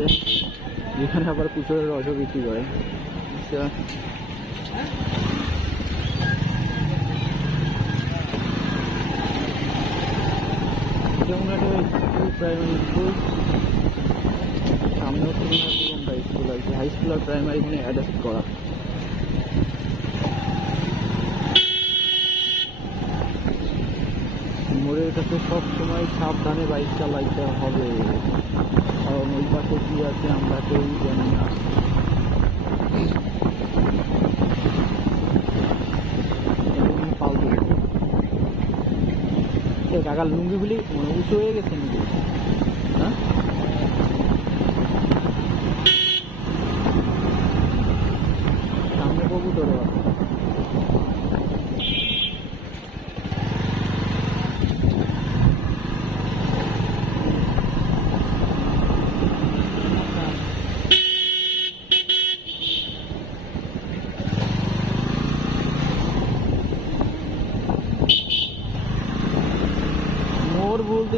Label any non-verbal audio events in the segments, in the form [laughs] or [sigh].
[laughs] আছে যেখানে আবার কুচুরের রসও বিক্রি করে আচ্ছা। প্রাইমারি স্কুল সামনে হচ্ছে মনে হয় পুরোটা স্কুল কি। হাই স্কুল আর প্রাইমারি এখানে অ্যাডাপ্ট করা। মোড়ের কাছে সব সময় সাবধানে বাইক চালাইতে হবে। কারণ ওই পাশে কি আছে আমরা কেউ জানি না কাকার লুঙ্গিগুলি উঁচু হয়ে গেছে নাকি হ্যাঁ সামনে কবুতর আছে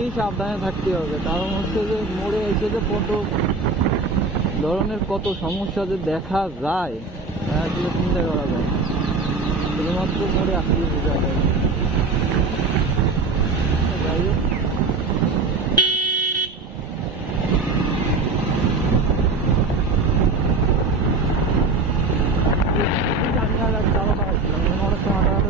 মোড় সাবধানে থাকতে হবে কারণ হচ্ছে যে মোড়ে এসে যে কত ধরনের কত সমস্যা যে দেখা যায় তা আসলে চিন্তা করা যায় শুধুমাত্র মোড়ে আসলে বোঝা যায় না। যাই হোক জানি না, আর যাওয়া পারছিলাম না। অনেক সময়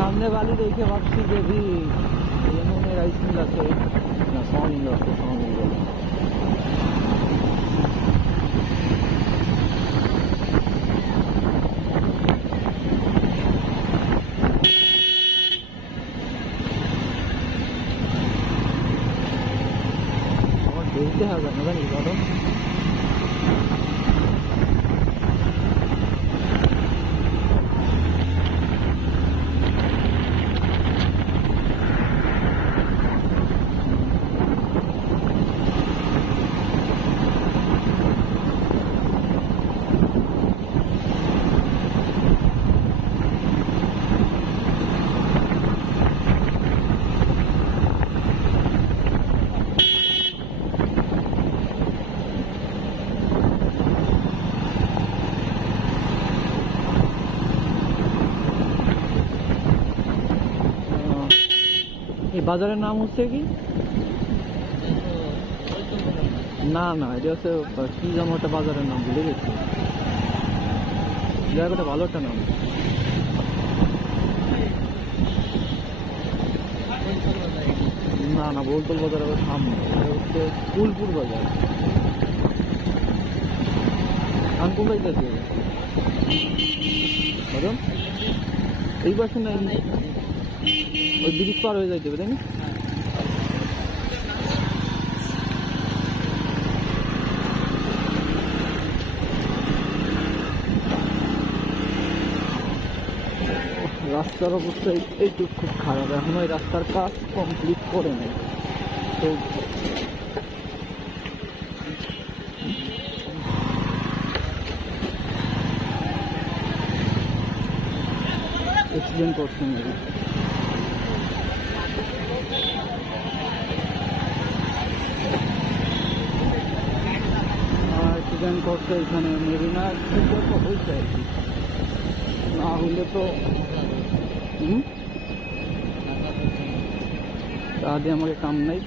হাঁটা হাঁটা দিলাম তারপরে এখান থেকে গেছি। তো জায়গাটা একেবারে খারাপ লাগে সামনে বালি দেখে ভাবছি যে ভি এমনের রাইস মিল আছে না সমিল আছে সমিল আমার দেখতে হবে না জানি বাজারের নাম হচ্ছে কি? না না, এটা হচ্ছে, কি যেন একটা বাজারের নাম, ভুলে গেছি। জায়গাটা ভালো একটা নাম। না না বলতল বাজার আবার সামনে। এটা হচ্ছে ফুলপুর বাজার। আছি ম্যাডাম এই পাশে না ওই ব্রিজ পার হয়ে যাইতে হবে, তাই না? রাস্তার অবস্থা এই- এইটুকু খুব খারাপ। এখনও এই রাস্তার কাজ কমপ্লিট করে নেই। তো এক্সিডেন্ট করছে অ্যাক্সিডেন্ট করছে এখানে মেরিনা কিছু তো হয়েছে। আর কি না হলে তো হুম? দিয়ে আমাকে কাম নাই।